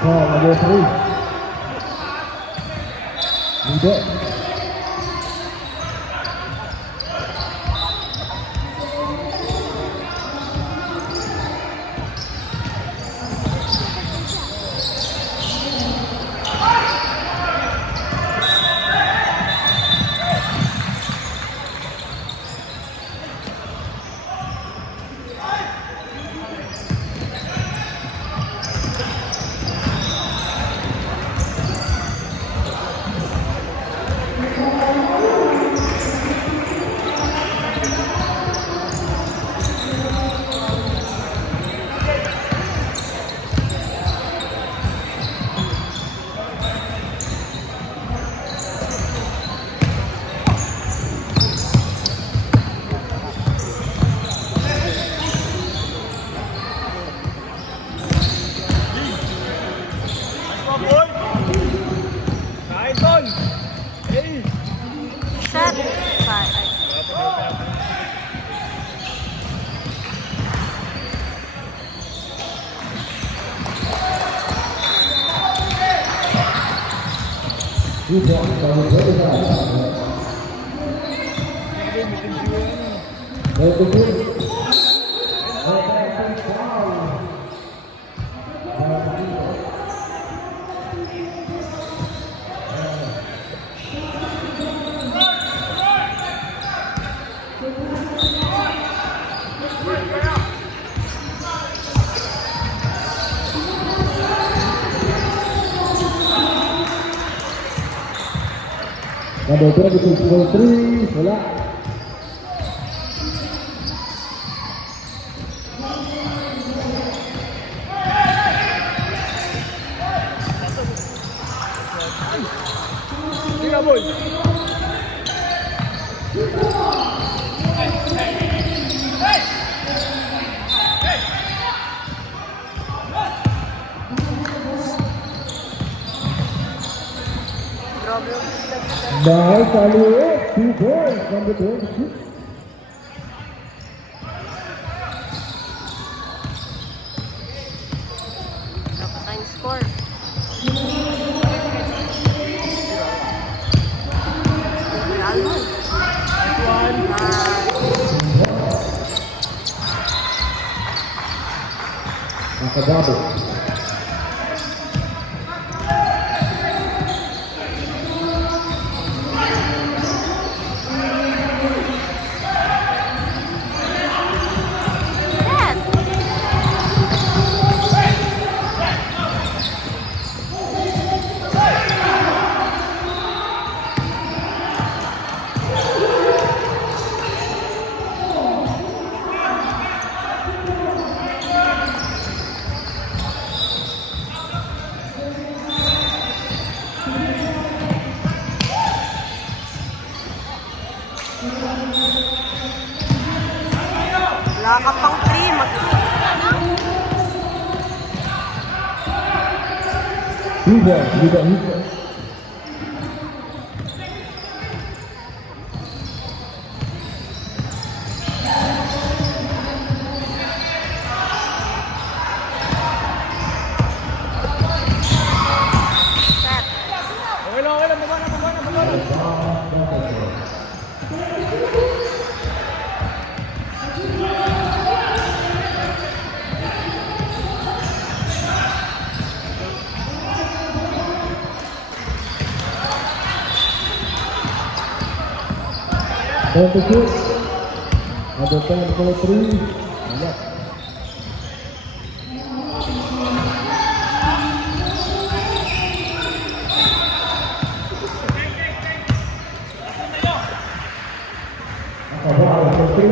Call number 3. Muda. Number 26-3, wala. Tira, boy. Nice, alley-oop, 2 points from the 26. Napatayang score. Almond. Nakababo. Wala ka pang 3. Tidak. Number 6, number 10-3, wala. Number 3.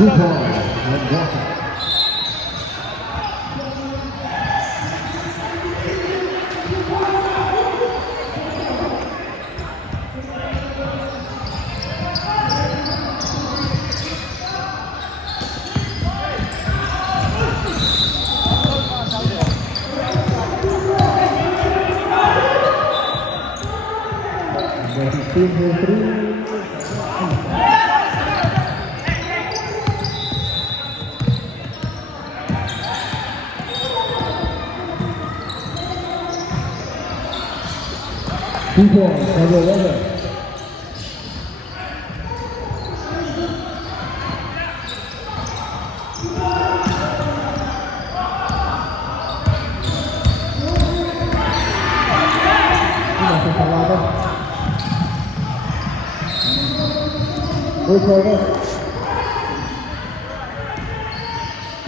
2 points. Mendoza. Dari tim Putri. Tiga, kalau ada. Ini salah dah.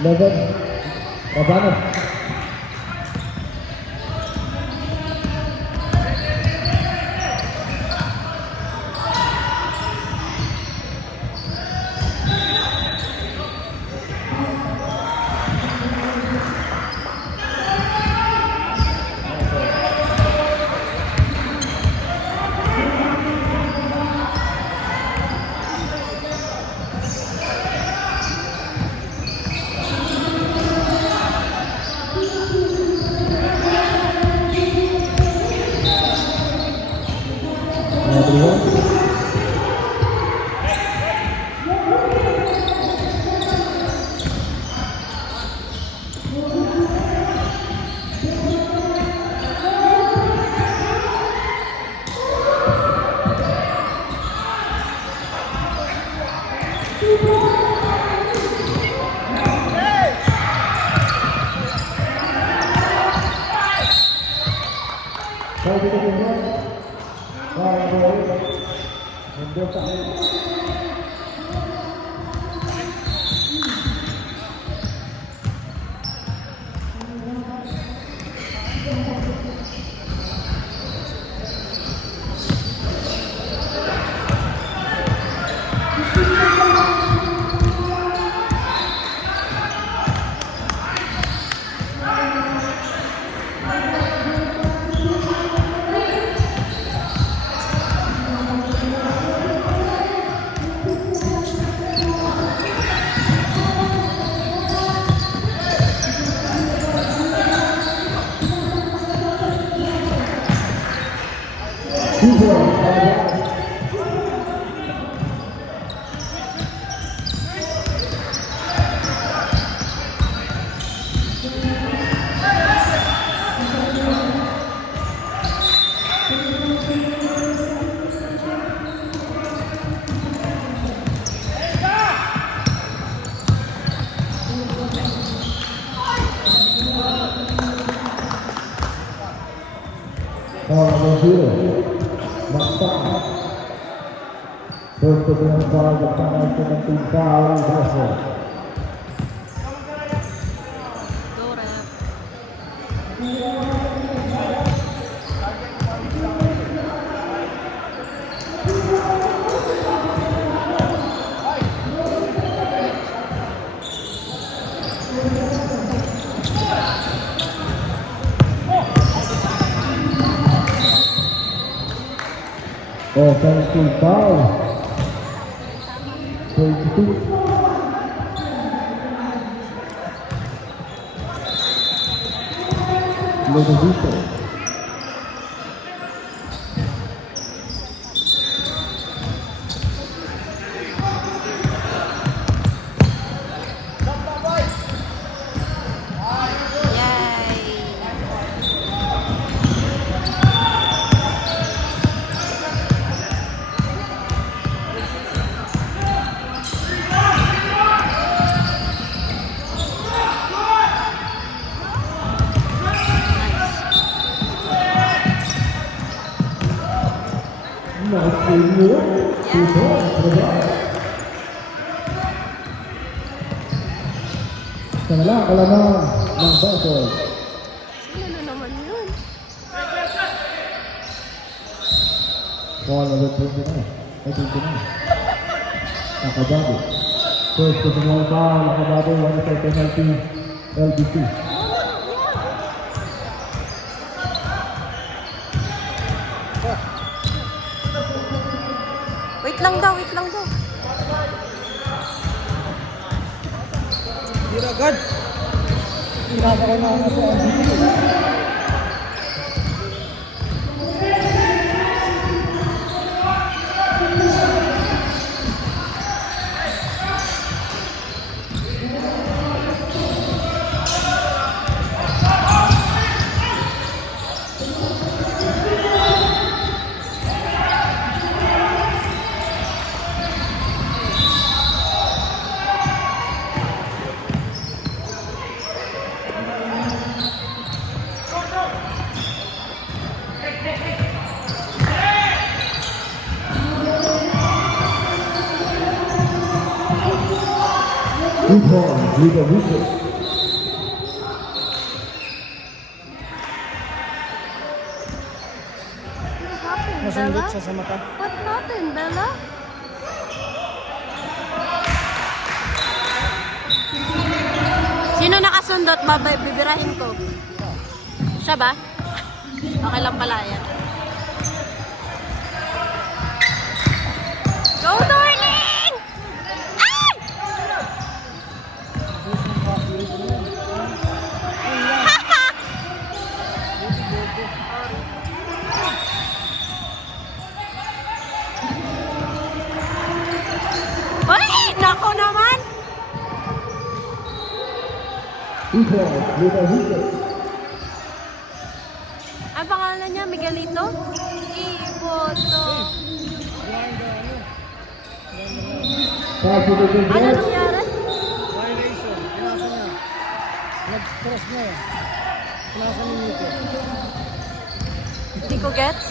Level Rabana. Saya kita lihat bahwa Mendoza untuk menambah depan dengan tim Paul Basel. Offensive foul. 22. Ludovico. Kailangan kalaman ng Basel. Sino na naman yun? Ball number 29. Ay, 29. Nakabago. First personal foul, acabado, one side penalty, LBC. Wait lang daw, wait lang daw. Tira agad. Pinasa ko na ako sa LBC. Ipon with a wicket. What happened, Bella? sa mata. What happened, Bella? Sino nakasundot? Babay, bibirahin ko. Siya ba? Okay lang pala yan. Go, darling! Ay! Ay! Nako naman! Ipon with a wicket. Ang pangalan niya, Miguelito? Iboto. Pass to the Ano defense. nangyari? Violation, pinasa niya. Nag-cross na yan. Pinasa ni Nico. Hindi ko gets.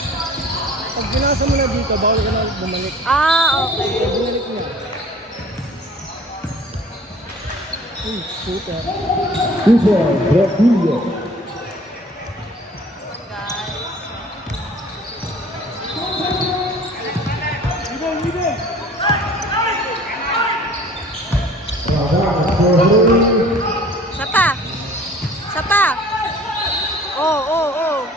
Pag pinasa mo na dito, bawal ka na bumalik. Okay. Pag binalik niya. Uy, super. Ipon, Bradillo. Sapa. Sapa. Oh.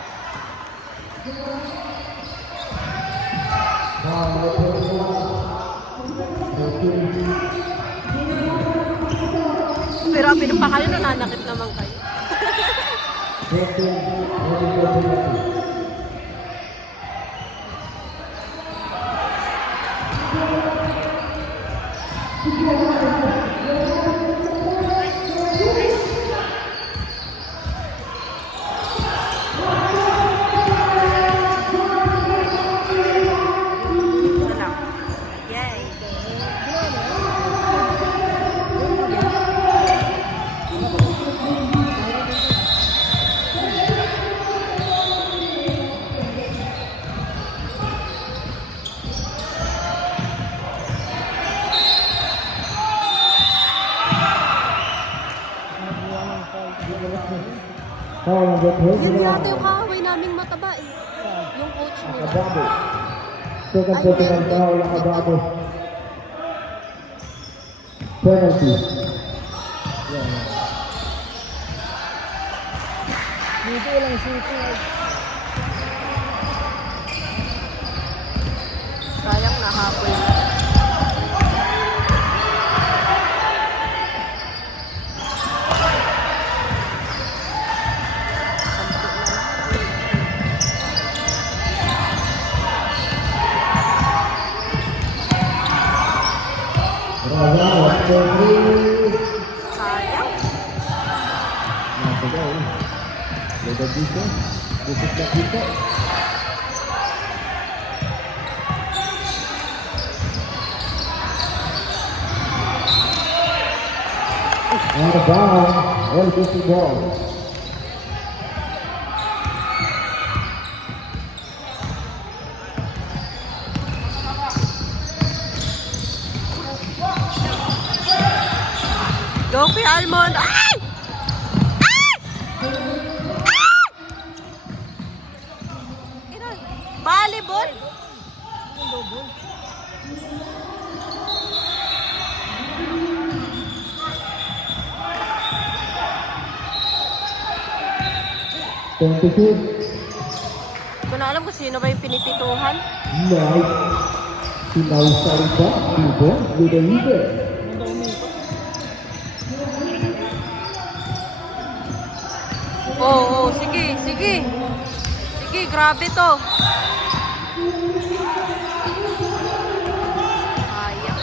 Pero pinong pa kayo, nananakit naman kayo. Isa lang. Yay. Foul number Yun 21. yata yung kaaway naming mataba eh. Yung coach nila. Acabado. Second personal foul, acabado. Penalty. Dito lang super. Sayang nahabol na. Sayang. Nakagaw. Legal dito. Busok na dito. On the bound, LBC ball. Go, Kuya Almond. Ay! Ay! Ay! Ilan? Volleyball? 26. Hindi ko na alam kung sino ba yung pinipituhan. Nice. Sinausari pa. 2 points with the leader. Ganda umikot. Oo, sige, sige. Sige, grabe to. Sayang.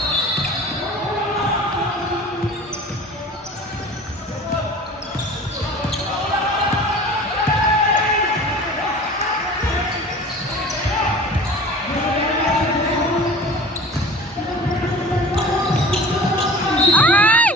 Ay!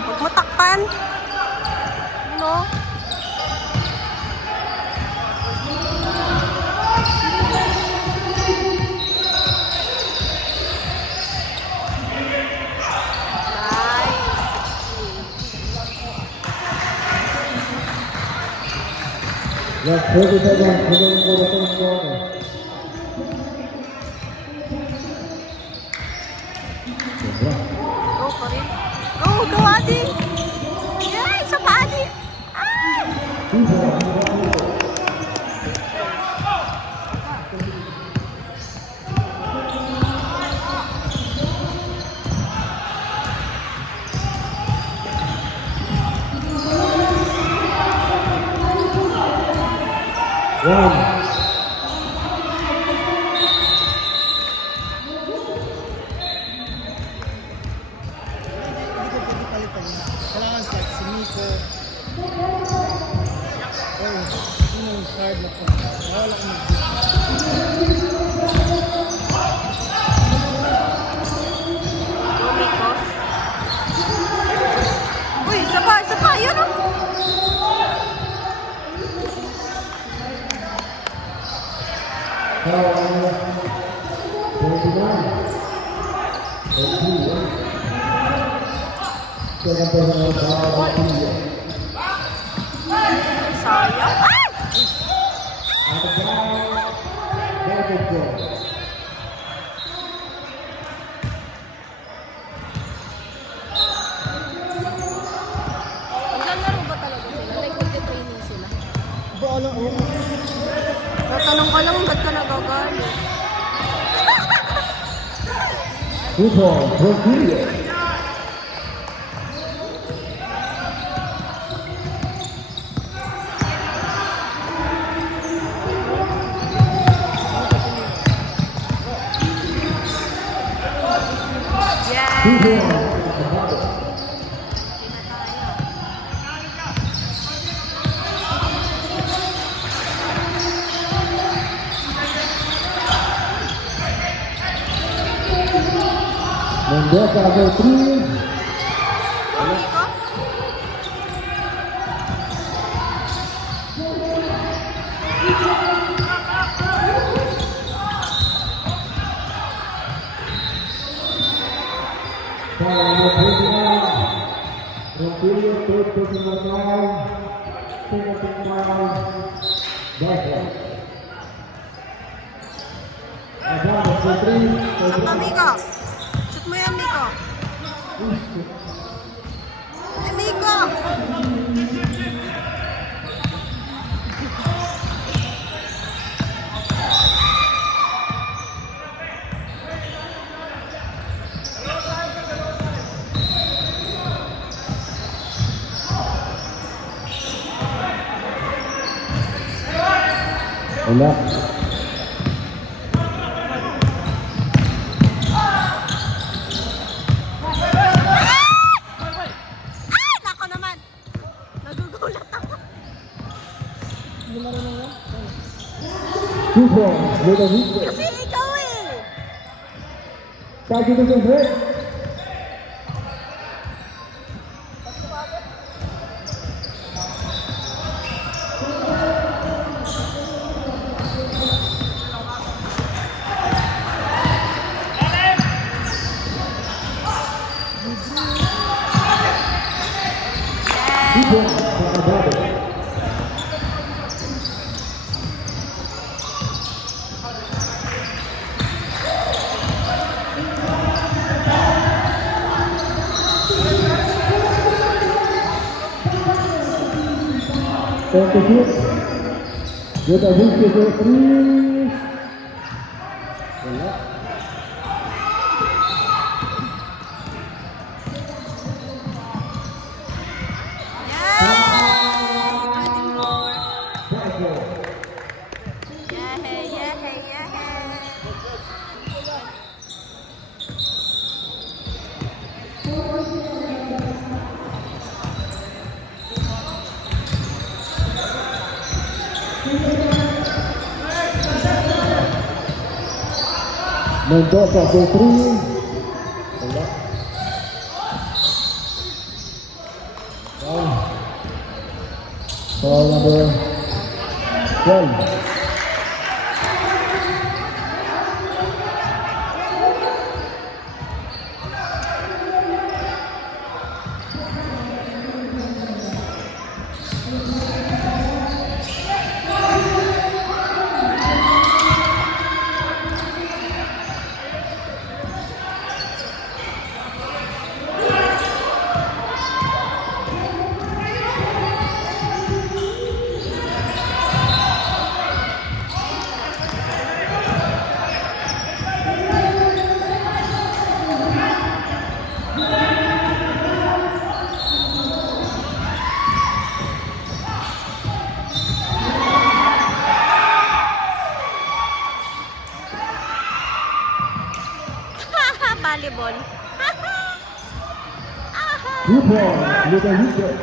Huwag mo takpan. Ano? Last 30 seconds remaining for the first quarter. Go pa rin. Go, go, Adi. Yay, isa pa, Adi. Ay! 2 points. One. Hindi ko pwede palitan yun. Kailangan like si Nico. Oh, yun ang card na po. Wala akong mag-give. Go, Miko. Uy, isa pa, isa pa. Yun, oh. Sayang. Ay! Naglalaro ba talaga sila? Like, nagtitraining sila? Bala, oh. Tatanong ka lang, ba't ka nagagalit? 2 points. Brazilian. Yeah! 2 points. Mendoza for 3. Go, Miko. Rogelio, third personal foul. Second foul. Backward. Adams for 3. Shoot mo, Miko. Shoot mo yan, Miko. Ay, Miko! Wala. Ay, nako naman. Nagugulat ako. Hindi marunong yan. 2 points. With a lead. Kasi ikaw eh. Taji to the break. 2 points for Abado. Good addition for 3. Wala. Yay! Yay! Mendoza for 3. Wala. Foul number 12. Volleyball. 2 points, Little Hiccup.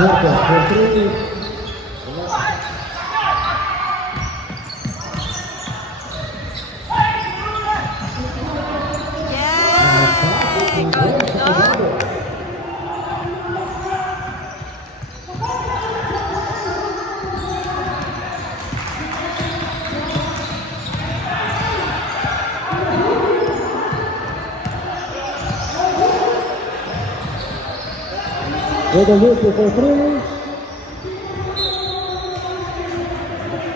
Walker for 3. Yay! Ganda! Little Hiccup for 3.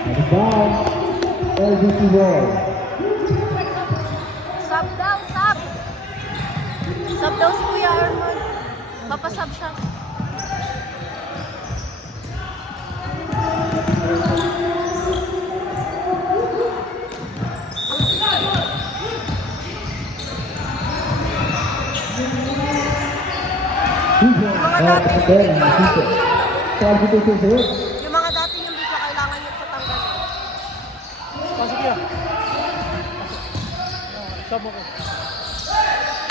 And down, LBC ball. Sub daw, sub! Sub daw si Kuya Arnold. Papasub siya. Yung mga dati yung video, kailangan yung patanggalin. Pasok yan. Sub ako.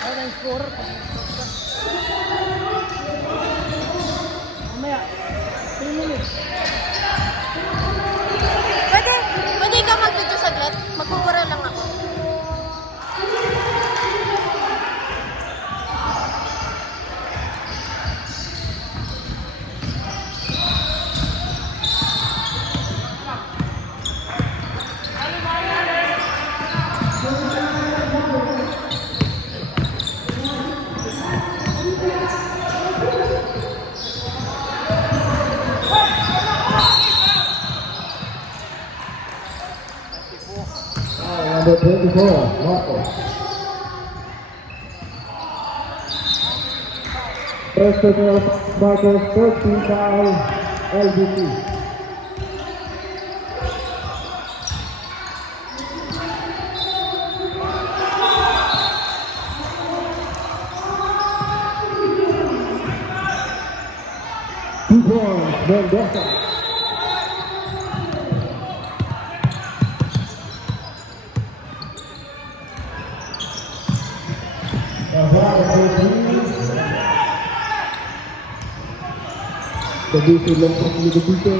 Ayun ang scorer. Mamaya. 3 minutes. Pwede ikaw mag-video saglit? Magkukura lang ako. Number 24, Marcos. Personal Marcos, 13 foul, LBC. Two points, Mendoza. Jadi film pemilu kita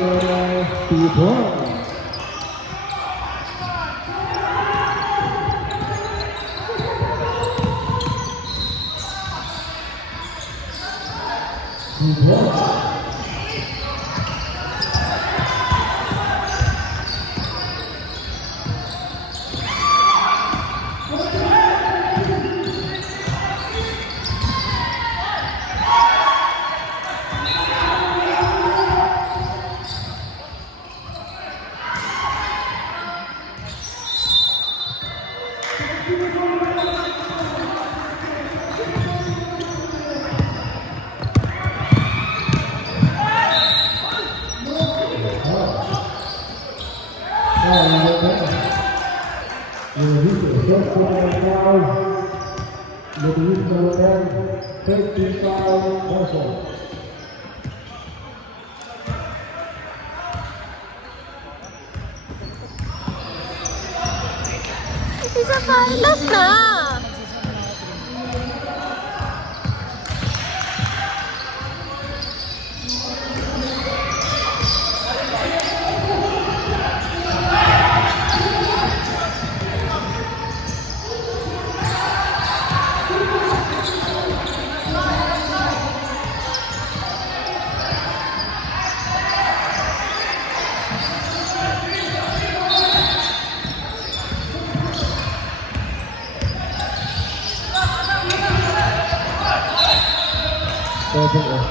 2 points. just now, with the use of 13 foul, also. Isa pa, last na.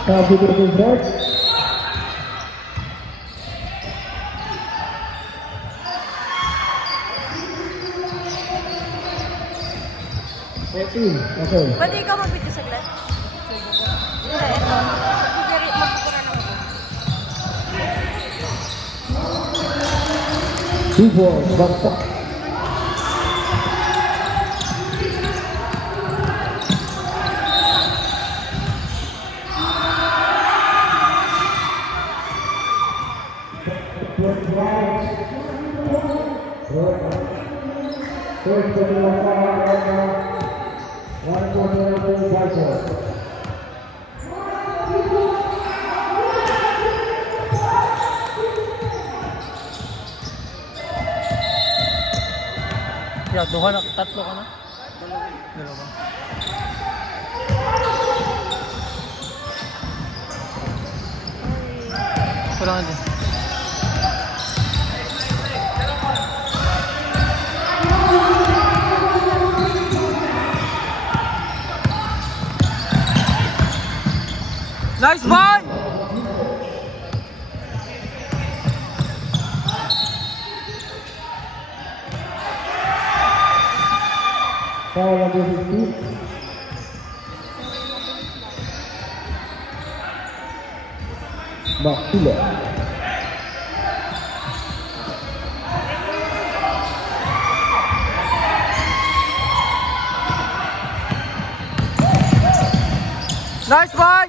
Sabi ko ng break. Okay. Pwede ikaw mag-video saglit? Hindi, ito. Magpupura lang ako. 2-4, baksak. Yeah, tatlo ka na? Dalawa. Kulangan din. Nice ball! Foul number 15. Makila. Nice ball!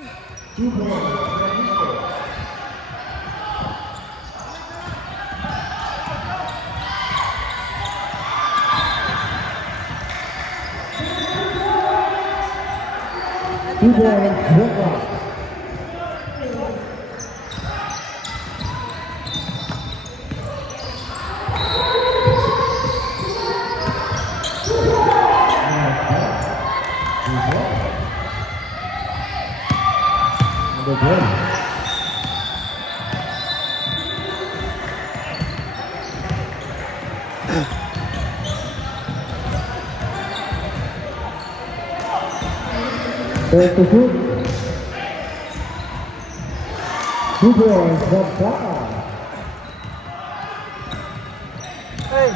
Hey!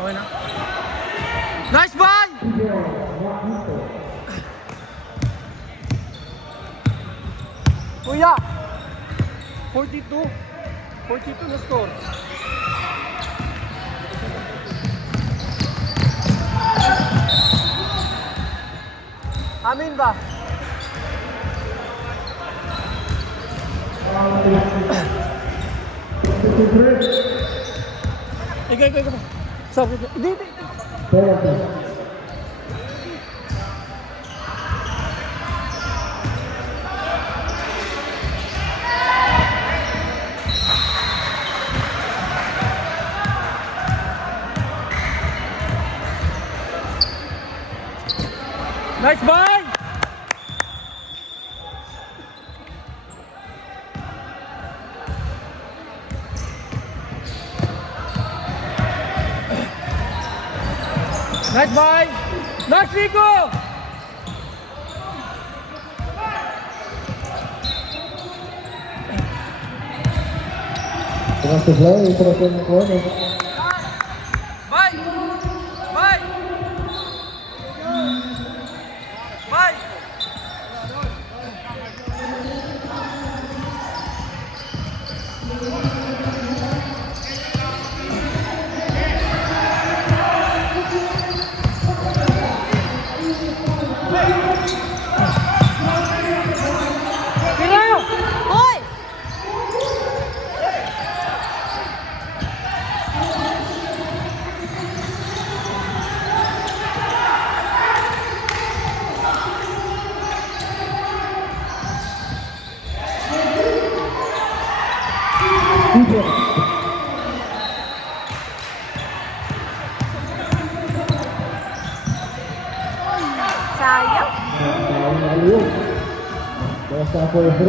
Okay na? Nice ball! Kuya! 42. 42 na score. Amin ba? Ikaw. Sabi ko, hindi. Nice ball! Nice ball! Nice Rico! Tengah sebelah, terasa corner. Bye! Bye! Bye! for 3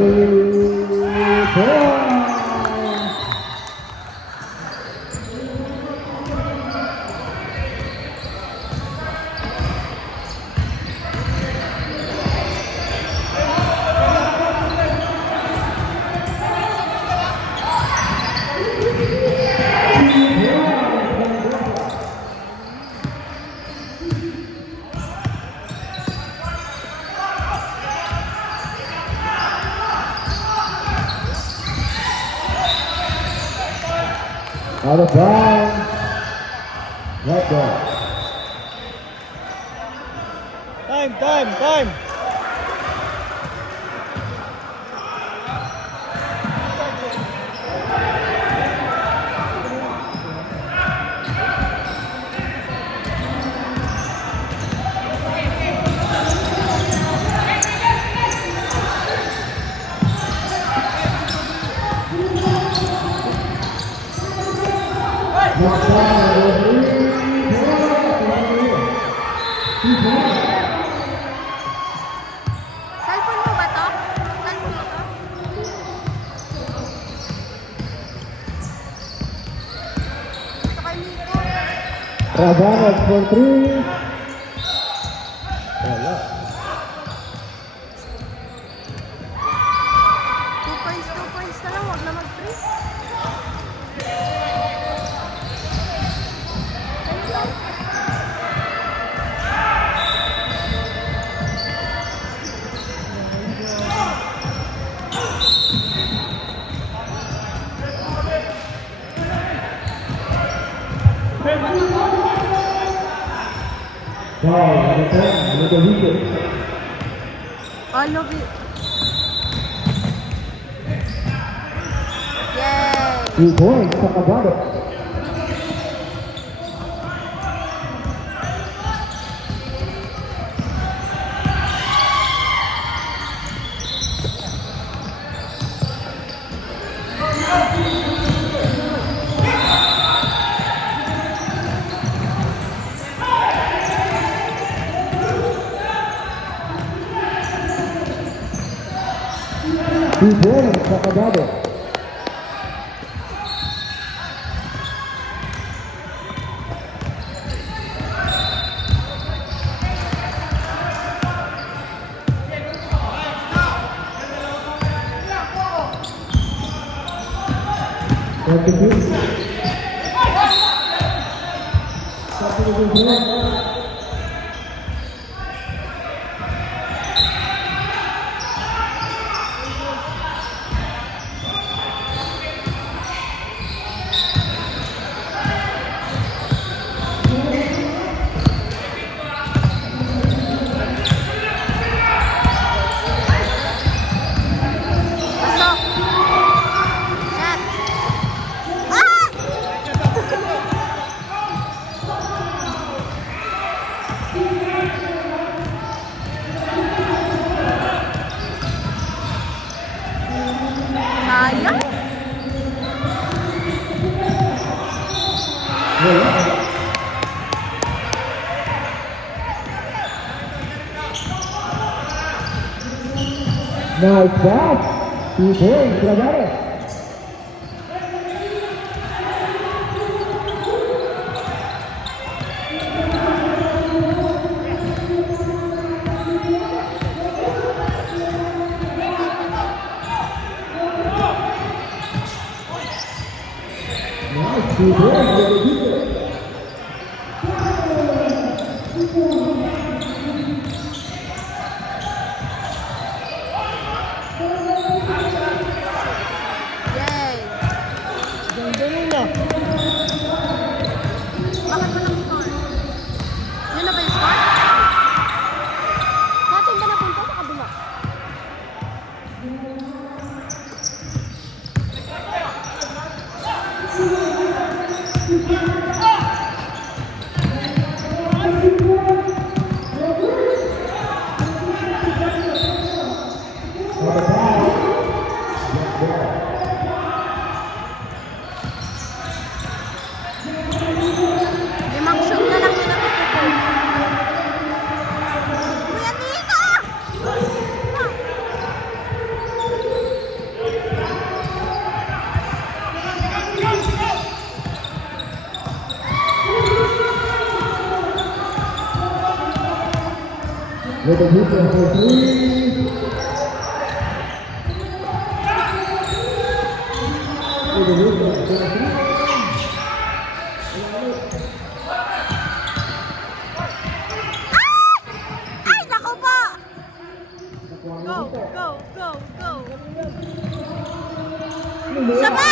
points. Out of bounds. Right there. Time. Cellphone mo ba to? Cellphone mo to? Ito kay Nico. Rabanov for 3. Wala. 2 points na lang. Huwag na mag-3. Foul, with the wicket. All of it. Yay! 2 points sa Kabado. Two points sa Kabado. Pasok! Shot! Ah! Sayang! Nice pass. 2 points, Rabado. Nice 2 points with the wicket. Yay! Ganun na. Bakit ba nag-score? Yun na ba yung score? Natin ba napunta sa kabila? Limang shoot na lang yun ang itupo. Kuya Nico! With the defense for three. With the defense for three. Ay, naku po! Go, go, go, go. Sama!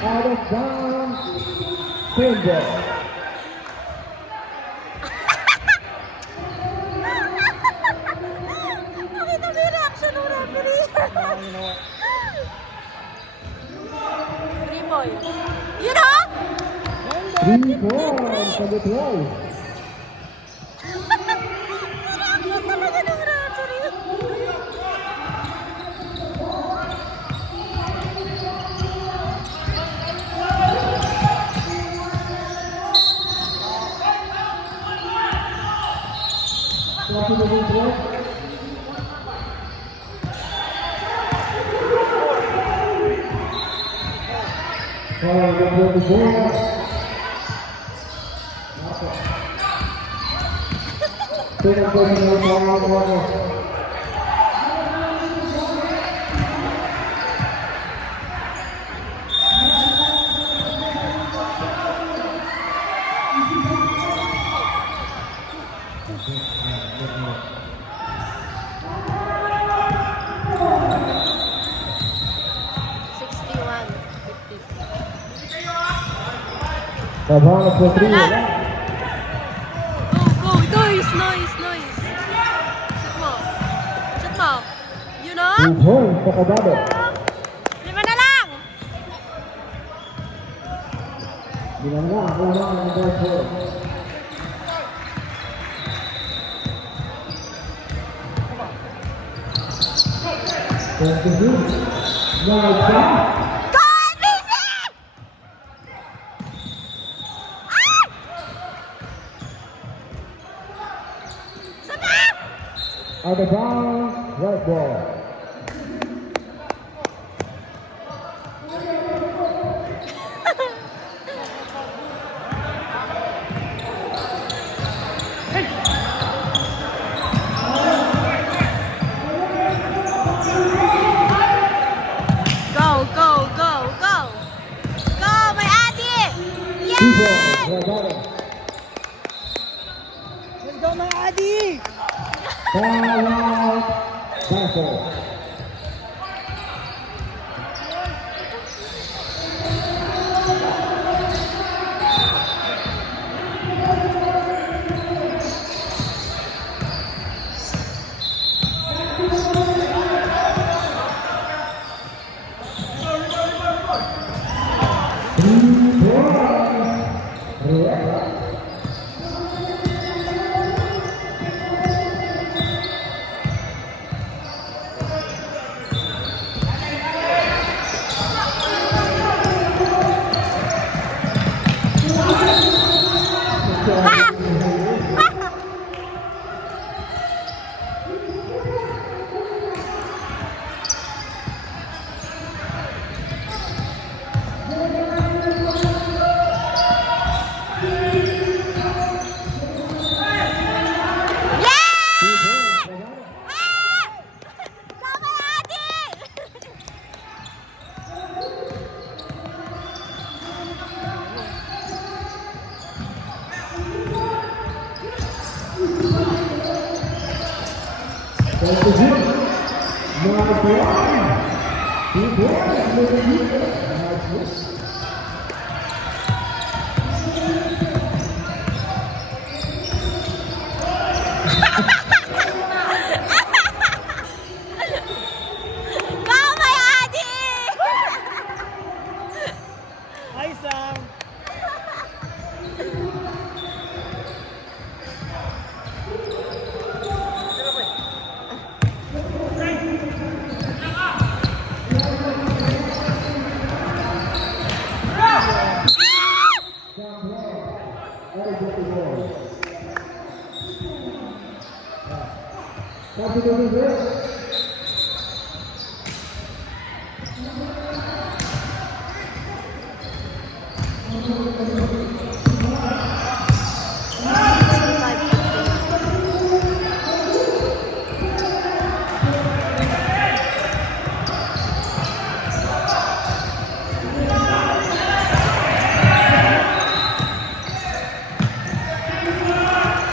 Out of bounds. Pinball. Nakita mo yung reaction ng referee. Three ball. You know? 3 points for the twice. Reaction talaga ng referee. Copy the defense. Number 4. Savannah for 3. Go, go, noise, noise, noise. Shoot mo. Shoot mo. You know? 2 points for Codado. 5 na lang. Ginagawa ang lamang ng number 4. Now it's Go, NBC! Sama! out of bounds, right ball. Go, go, go, go! Go, my Adi! 2 Yes! points, Codado. Let's go, my Adi! Foul out, Baffle. That's the hit. Nice one. 2 points for the defense. Nice. Go, my Adi! Hi, Sam! Copy the defense.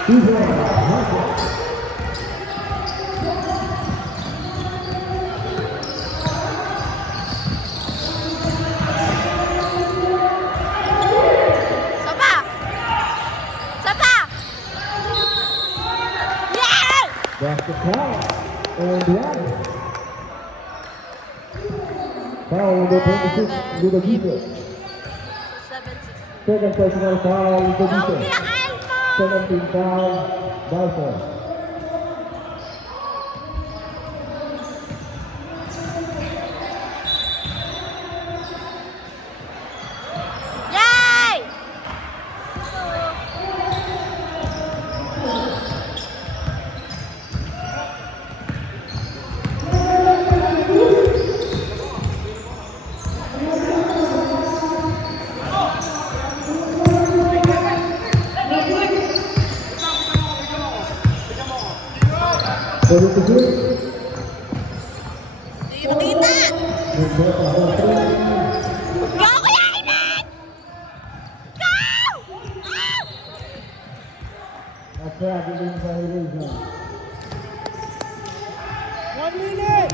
Ethan Hunter. Saba! Saba! Yeah! That's the foul. And one. Foul number 26, Ludovico. 7-6. Second personal foul, Ludovico. Kuya Alpha! 17 foul, Balfour. Yay! Ready to shoot? Hindi makita! And that's a whole three. Go, Kuya Iman! Go! Ah! A traveling violation. 1 minute!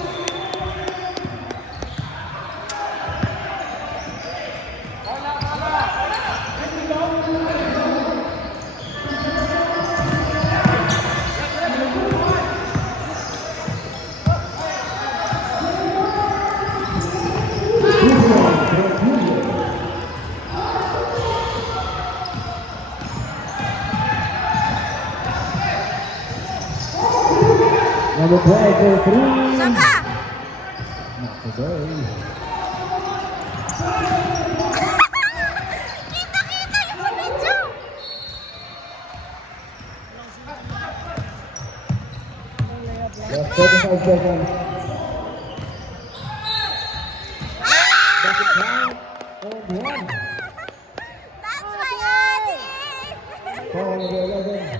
Number 12 for three. Saba! Not today. Kita-kita yung sa video! Just 45 seconds. That's a count. And one. That's my Adi! Foul number 11.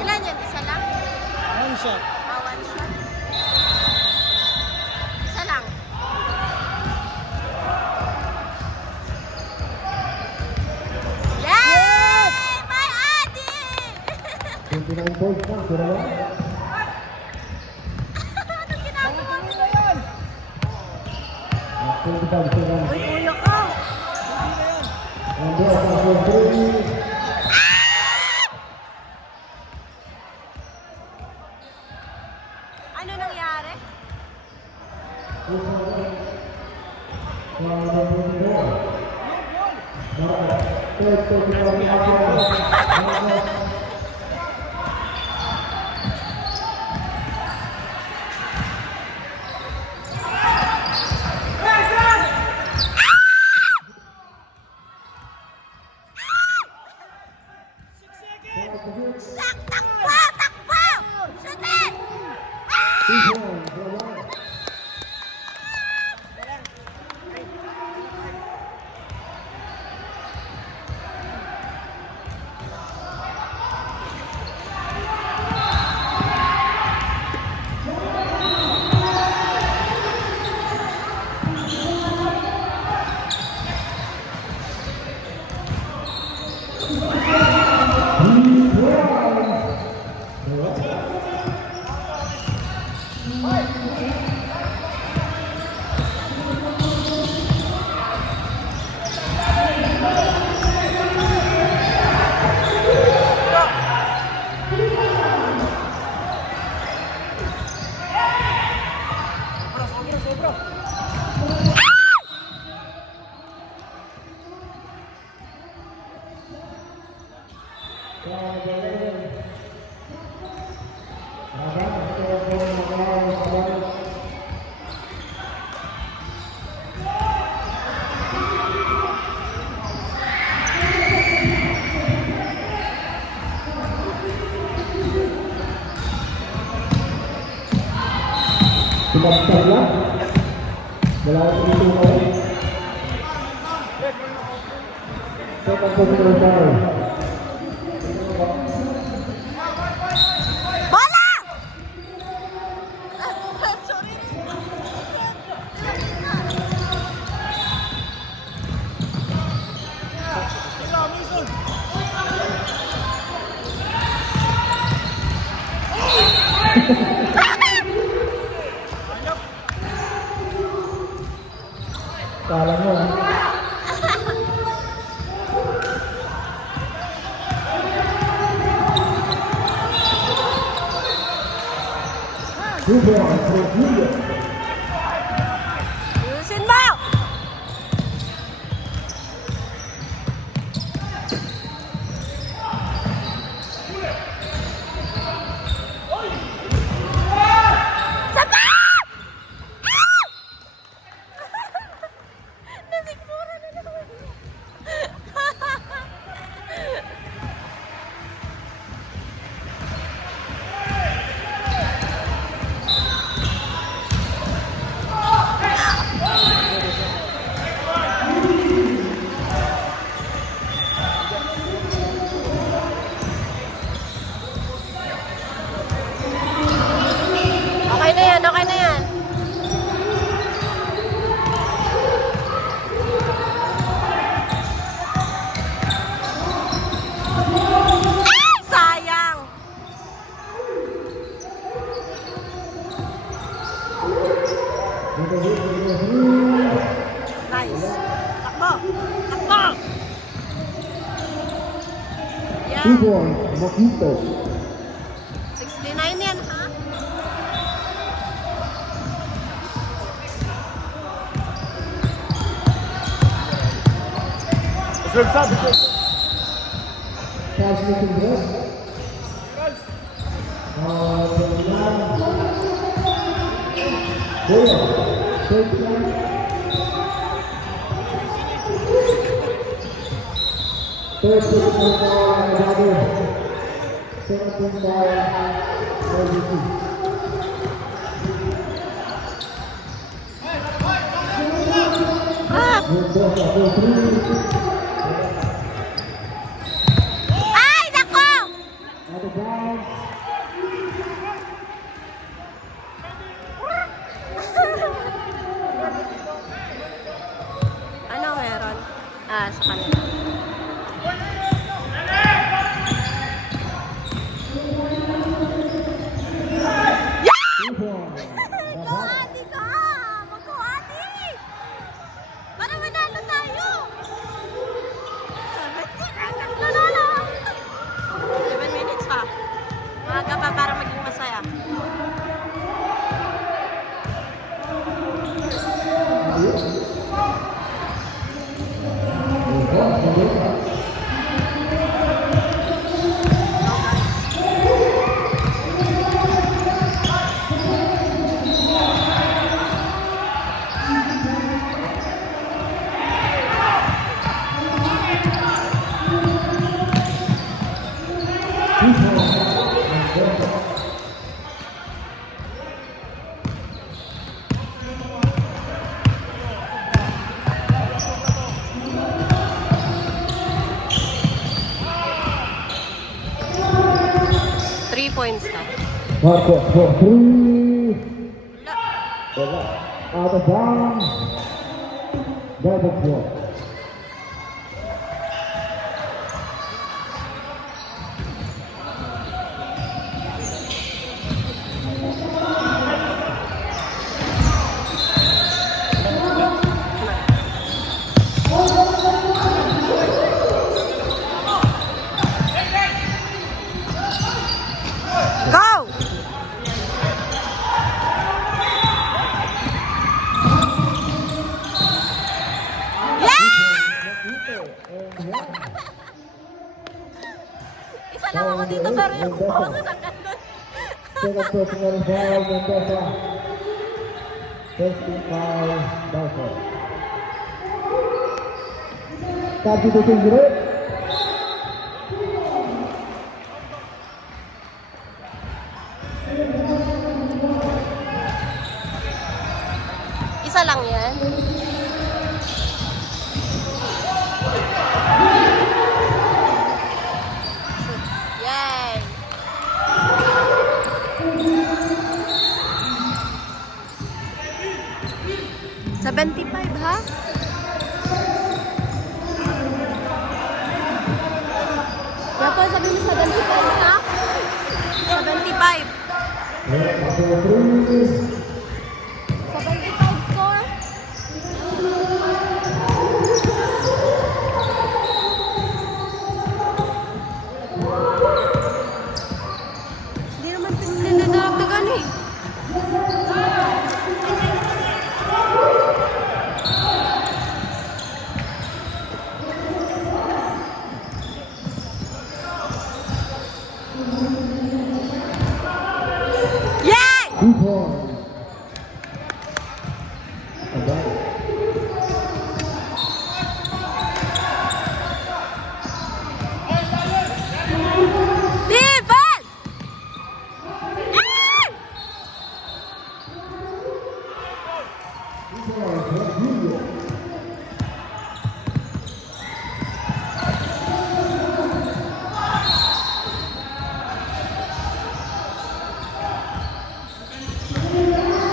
Ilan yan? Isa lang? 1 shot. One shot? Isa lang. Yay! My Adi! 29 points na. Sira lang. Anong ginagawa mo? Ano yan? At 25 seconds. Uy, uyo ko! And that's number three. Ano nangyari? Takbo! Takbo! Shoot it! Sumabsag lang. Wala ko dito ngayon. Second personal foul. Bola! Sorry. Kala mo, ha? Two points for Julia. Ayusin mo! Sapa! Ah! Nasikmura na naman. Okay na yan, okay na yan. Ay, sayang. Nice. Takbo. Takbo. Two Yan. points, Mojito. 69 yan, ha? Transmitting this. Ah! Ay, nako! Ano meron? Ah, sa kanila. Magkuhati ka! Magkuhati! Para manalo tayo! 7 minutes pa. Maaga pa para maging masaya. Points na. Marco for three. Wala. Out of bounds. Double four. Go! Isa lang ako dito pero yung boses ang ganda. Second personal foul, Mendoza. 55 Balfour. Substituting group. Isa lang yan. Yay! 75 ha? Kaya po sabi mo 75 ha? 75. number 3. 75 score. Hindi naman pinagdadagdagan eh. Yay! 2 points. About it. Defense! Ah!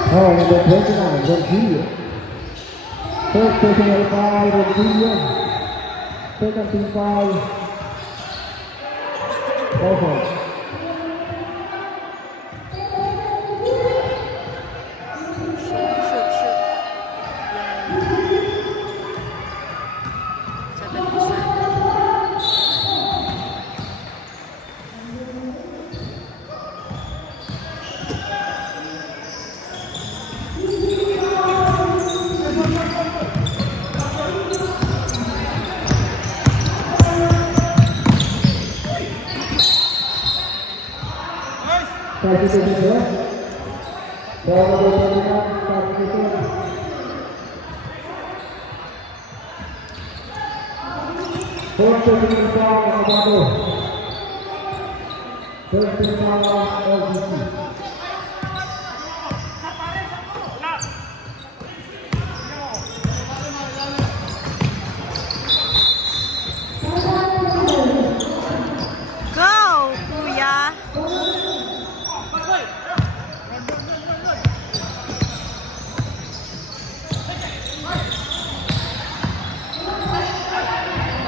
Oh, number 29, Rodriguez. First personal foul, Rodriguez. Second team foul. Crawford. Shoot. 7%. Substitution left. Ball number 29, substitution. First personal foul, Alvaro. First personal foul, LGC. Go, kuya!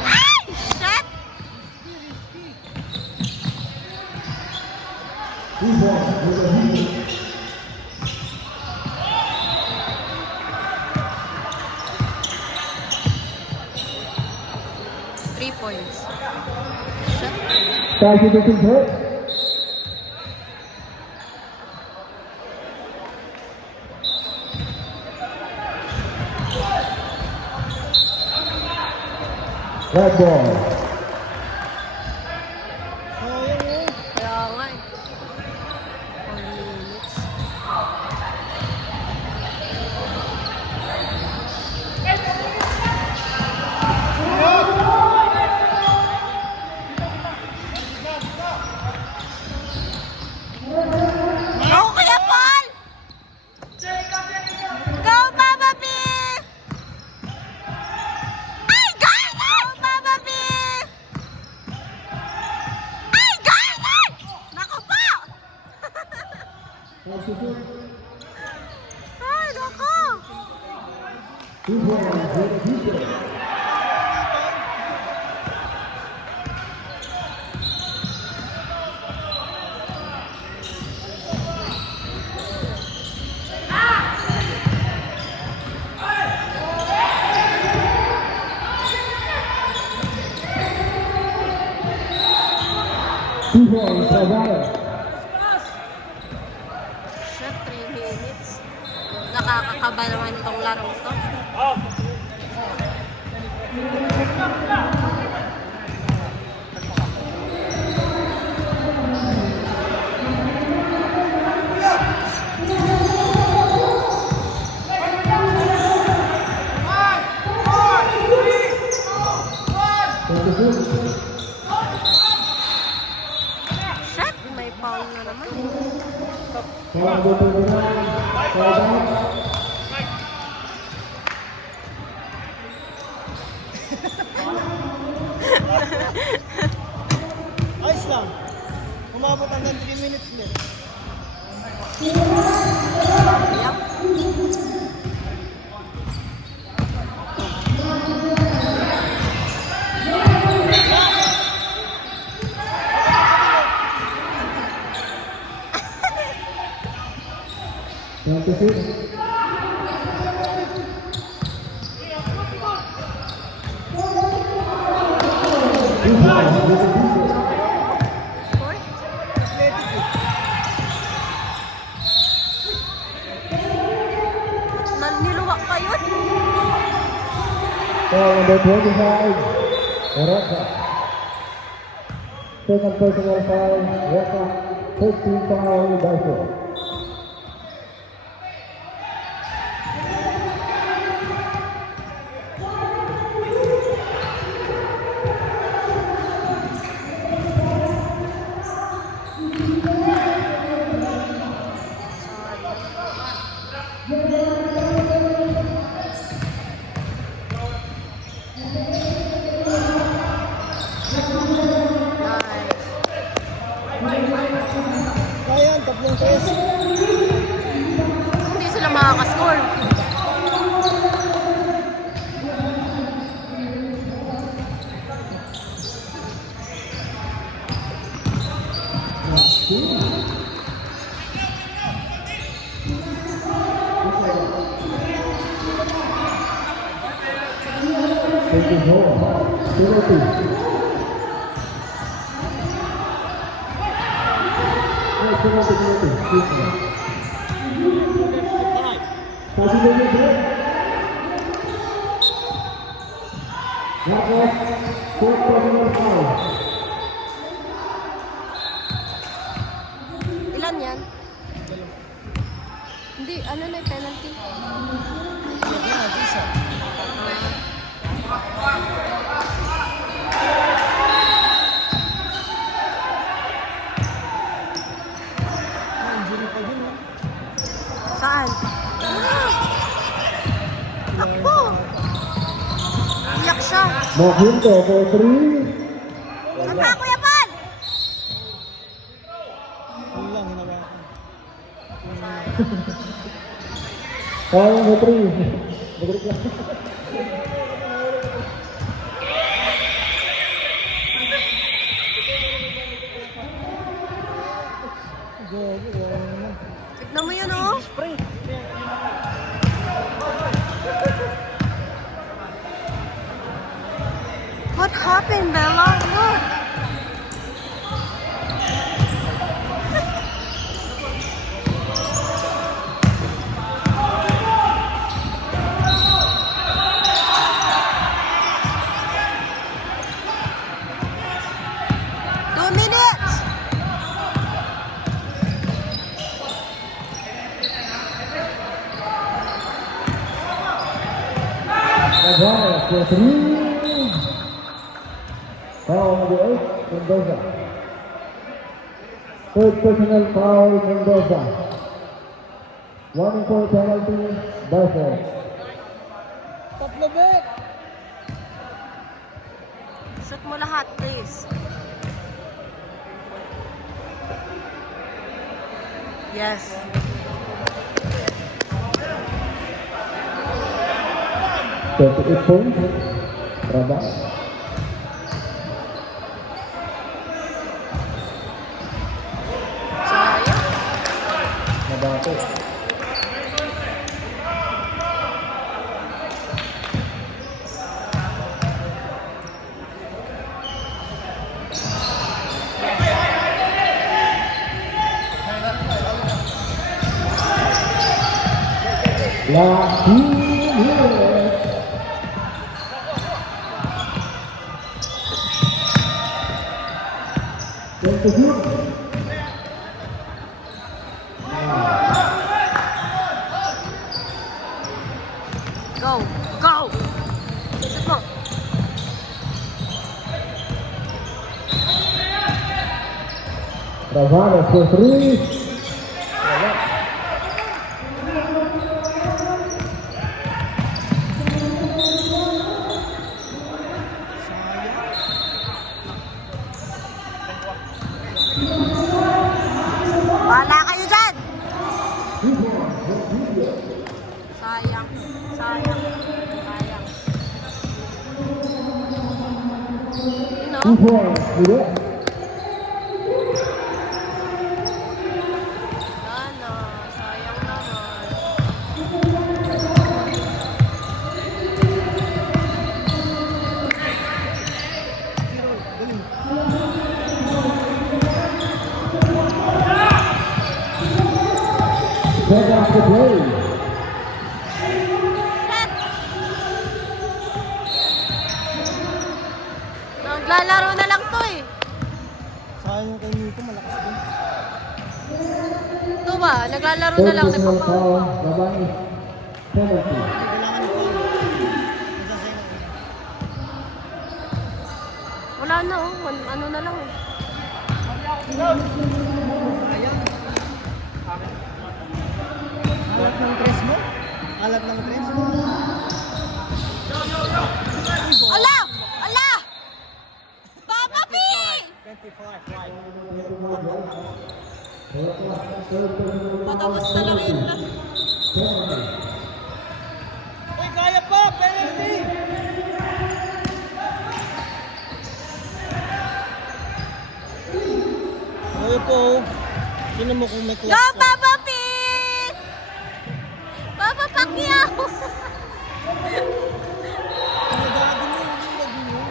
Ay! Shit! 2 points for the Heat. Three points. Shit. Substitution hit. Red ball. Sayang oh. Kaya nga eh. 4 minutes. Go, Kuya Paul! Go, Papa P! Ay, Garnet! Go, Papa P! Ay, Garnet! Naku po! Substitute. Ay, naku! 2 points for the Heat. Two points, Alvaro. Shit, 3 minutes. Nakakakaba naman itong larong to. Substitute. Shit, may foul na naman. Foul number 29, foul back. Ayos lang. Umabot hanggang 3 minutes din. Yup. 26. Score? Niluwak pa yun? Foul number 25, Roca. Second personal foul, Roca. 15 foul by 4. Kaya, tatlong tres. Hindi sila makakascore. Taking home, penalty. Penalty. That was fourth personal foul. Ilan yan? Hindi, ano na yung penalty? Yan, isa. Saan? Ako! Iyak siya. Mahinto for 3. Saan ka, Kuya Pan? Yun lang, hinawakan. Foul number 3. Balik lang. Tignan mo yun, oh. Spray. What happened, Bella? Look. Gonzalez for 3. Foul number 8, Mendoza. Third personal foul, Mendoza. 1-4 penalty, by 4. Tatlo, bet. Shoot mo lahat, please. Yes. Thirty-eight points. Rabas. Sayang. Nabato. Go. Go. Shoot mo. Ravana for 3. Wala kayo dyan. Sayang. Sayang. Sayang. You know? 2 points. Tidak. Ano, sayang naman. seconds to play. Set! Naglalaro na lang to eh. Sayang yung kay Nico, malakas din. Ito ba? Naglalaro na lang. Personal Nagpapaw. foul, Gabani. Penalty. Kailangan ng foul. Masasay na. Wala na oh. Ano na lang eh. Sayang. Alat ng tres mo? Alat ng tres mo? Ala! Ala! Papa P! 25, right. Patapos na lang yun lang. Uy, kaya pa! Penalty! Kaya po. Sino mo kung may clutch Go, na? Papa P! Papa Pacquiao! Pinagagin mo yun, lagi mo.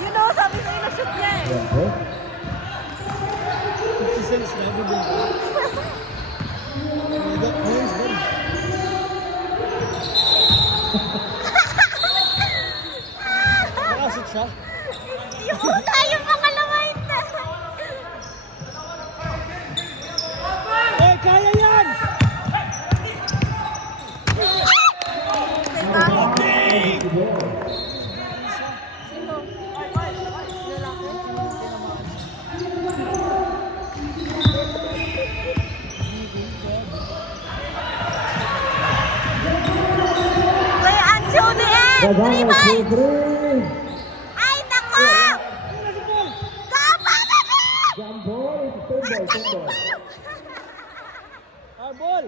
You know, sabi ko ina-shoot niya eh. Yeah, okay. 50 cents na, bibili ko. You got coins, buddy. Nakasit siya. Yung tayo makalaway na. Eh, kaya yan! Sino? Lalaki? Kuya Anjo the end! Gabani, 3 points! 2-3. Ay, nako! Papa P! Jump ball, stand ball. Ah, ball!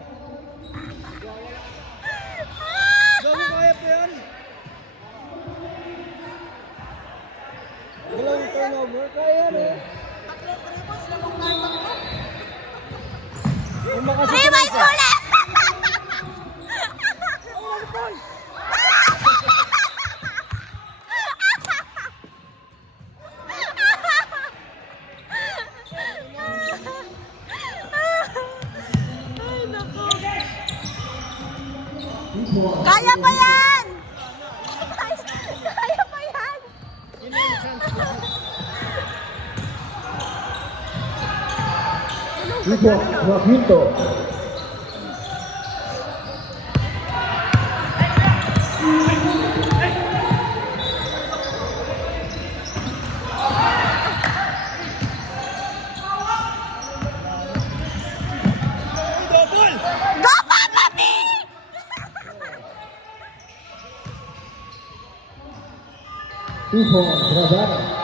Bago kaya pa yan. Dalawang turnover, kaya yan eh. Kung makasip 3 points muli! Ay, nako. Kaya pa yan! Kaya pa yan! Ito, Rafinto. Go, Papa P! Ito, Razana.